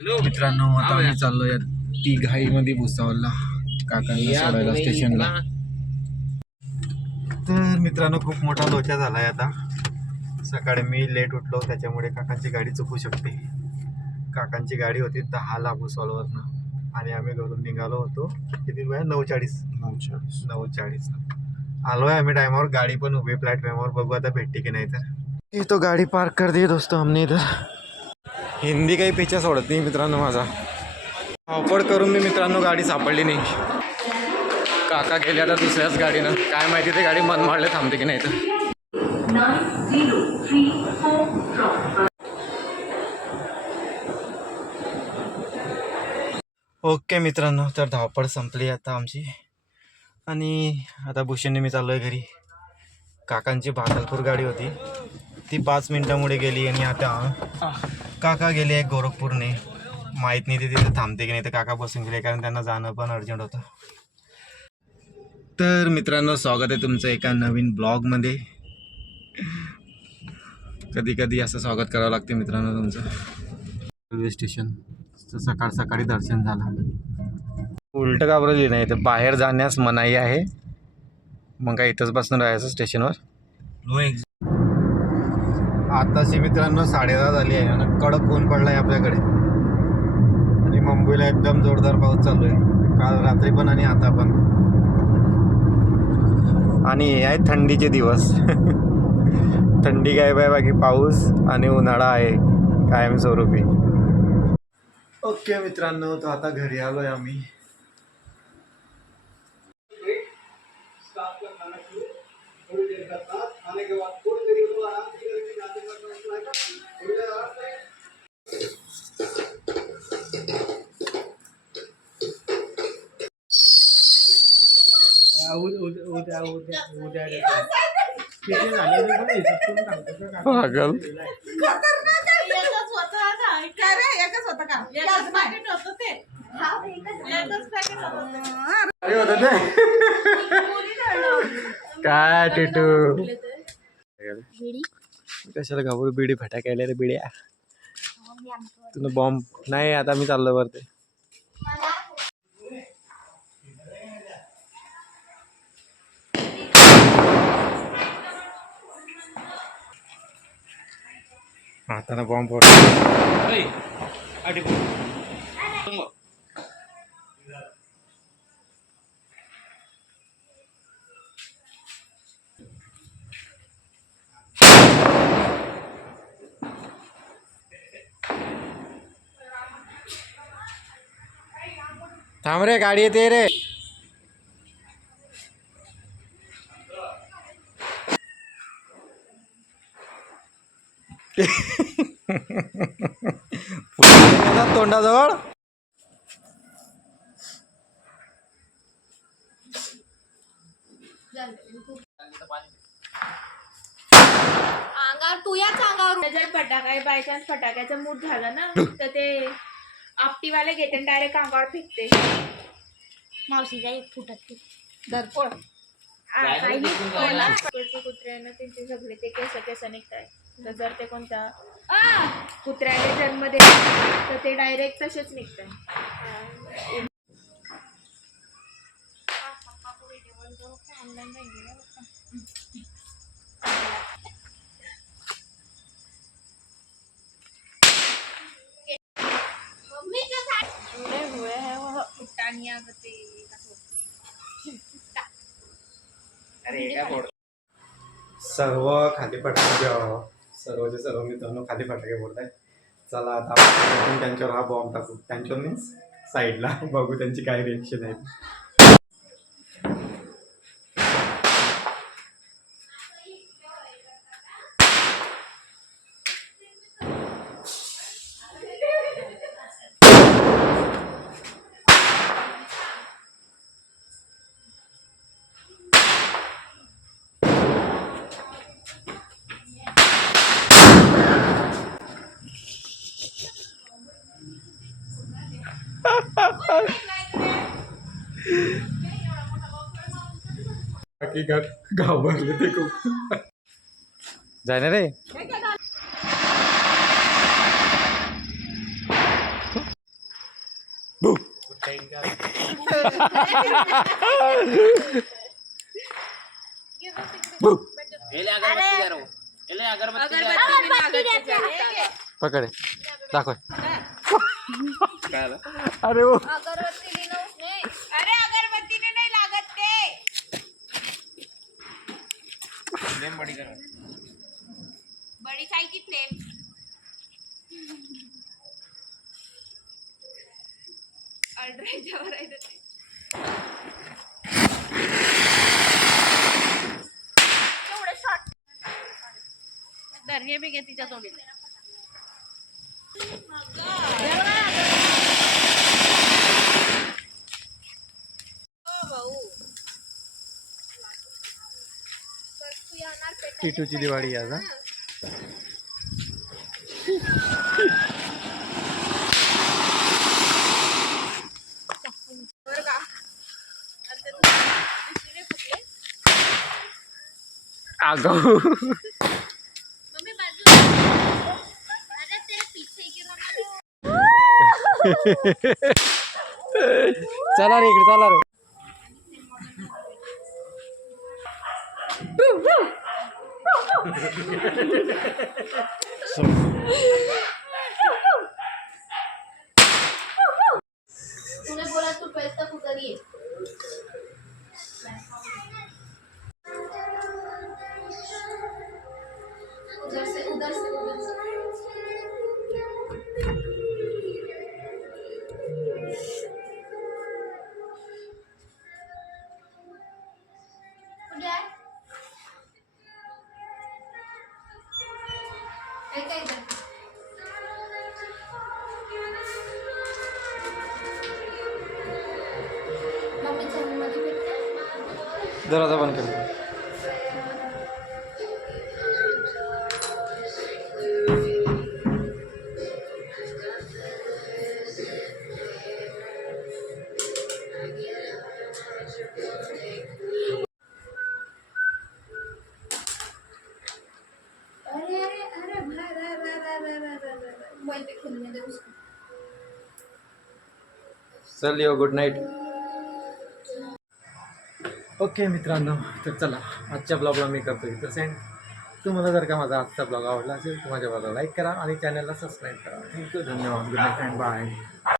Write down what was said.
मित्रांनो आता आम्ही चाललोय ती घाईमध्ये भुसावळला काकांना सोडायला स्टेशनला. तर मित्रांनो खूप मोठा लोचा झालाय आता. सकाळी मी लेट उठलो त्याच्यामुळे काकांची गाडी चुकू शकते. काकांची गाडी होती 10ला भुसावळवरनं आणि आम्ही घरून निघालो होतो किती वेळ 9:40 आलोय आम्ही टाइमावर. गाडी पण उभी प्लॅटफॉर्मवर, बघू आता भेटते की नाही. तर ये तो गाडी पार्क कर दी दोस्तों हमने इधर. हिंदी काही पेचा सोडत नाही मित्रांनो माझा. धावपळ करून मी मित्रांनो गाडी सापडली नाही. काका गेले आता दुसऱ्याच गाडीनं. काय माहिती ते गाडी मनमाडले थांबते की नाही. तर ओके मित्रांनो, तर धावपळ संपली आता आमची आणि आता भूषणने मी चाललोय घरी. काकांची भागलपूर गाडी होती ती 5 मिनिटामुळे गेली आणि आता काका गेले आहे गोरखपूरने. माहीत नाही ते तिथे थांबते की नाही. तर काका बसून गेले कारण त्यांना जाणं पण अर्जंट होतं. तर मित्रांनो स्वागत आहे तुमचं एका नवीन ब्लॉगमध्ये. कधी कधी असं स्वागत करावं लागते मित्रांनो तुमचं. रेल्वे स्टेशन सकाळ सकाळी दर्शन झालं. उलट घाबरली नाही तर बाहेर जाण्यास मनाई आहे. मग काय इथंच बसून राहायचं स्टेशनवर. आताशी मित्रांनो 10:30 झाली आहे आणि कडक ऊन पडला आहे आपल्याकडे आणि मुंबईला एकदम जोरदार पाऊस चालू आहे. काल रात्री पण आणि आता पण. आणि हे आहे थंडीचे दिवस. थंडी काय बाय बाकी पाऊस आणि उन्हाळा आहे कायमस्वरूपी. ओके मित्रांनो, तर आता घरी आलोय आम्ही. पागल. काय टिटू कशाला घाबरू. बिडी फटाकायला रे बिड्या. तुला बॉम्ब नाही. आता मी चाललो वरती. हाताना बॉम्ब फोड. थांब रे, गाडी येते रे. तोंडाजवळ अंगावर तुझ्याच अंगावर जर फटाका बाय चान्स फटाक्याचा मूड झाला ना तर ते आपटीवाले घेते डायरेक्ट अंगावर फेकते. मावशीचा एक फुटत दरपोळ कुत्र्यानं त्यांचे सगळे ते केस निघताय. तर जर ते कोणता कुत्र्याने जन्म दिला तर ते डायरेक्ट तसेच निघतात. सर्व खाली फटाके सर्वचे सर्व मित्रांनो खाली फटाके फोडत आहे. चला आता आपण त्यांच्यावर हा बॉम्ब टाकू. त्यांच्यावर मीन्स साईडला बघू त्यांची काय रिएक्शन आहे. बाकी घाबरले ते खूप. जाणार रे. पकड दाखव. अरे ओ अरे अगरबत्तीने नाही लागत ते. बडी काय की फ्लेम. अल्ट्राच्यावर आहे ते. एवढं शॉर्ट धरणे बी घे तिच्या तोडीने. टिटूची दिवाळी आज हा. आगाऊ. चला रे इकडे चला रे. तूने बोला तू पैसा उधर ही है. उधर से उधर से उधर से. कुठे आहे? ऐका इधर. मम्मीच्या रूममध्ये भेटते. दरवाजा बंद कर. अरे अरे अरे मोबाइल पे खेलने दे उसको. चल यो गुड नाईट. ओके मित्रांनो, तर चला आजच्या ब्लॉगला मी करतो इथं सेंड. तुम्हाला जर का माझा आजचा ब्लॉग आवडला असेल तर माझ्या ब्लॉगला लाईक करा आणि चॅनलला सबस्क्राईब करा. थँक्यू, धन्यवाद, गुड नाईट अँड बाय.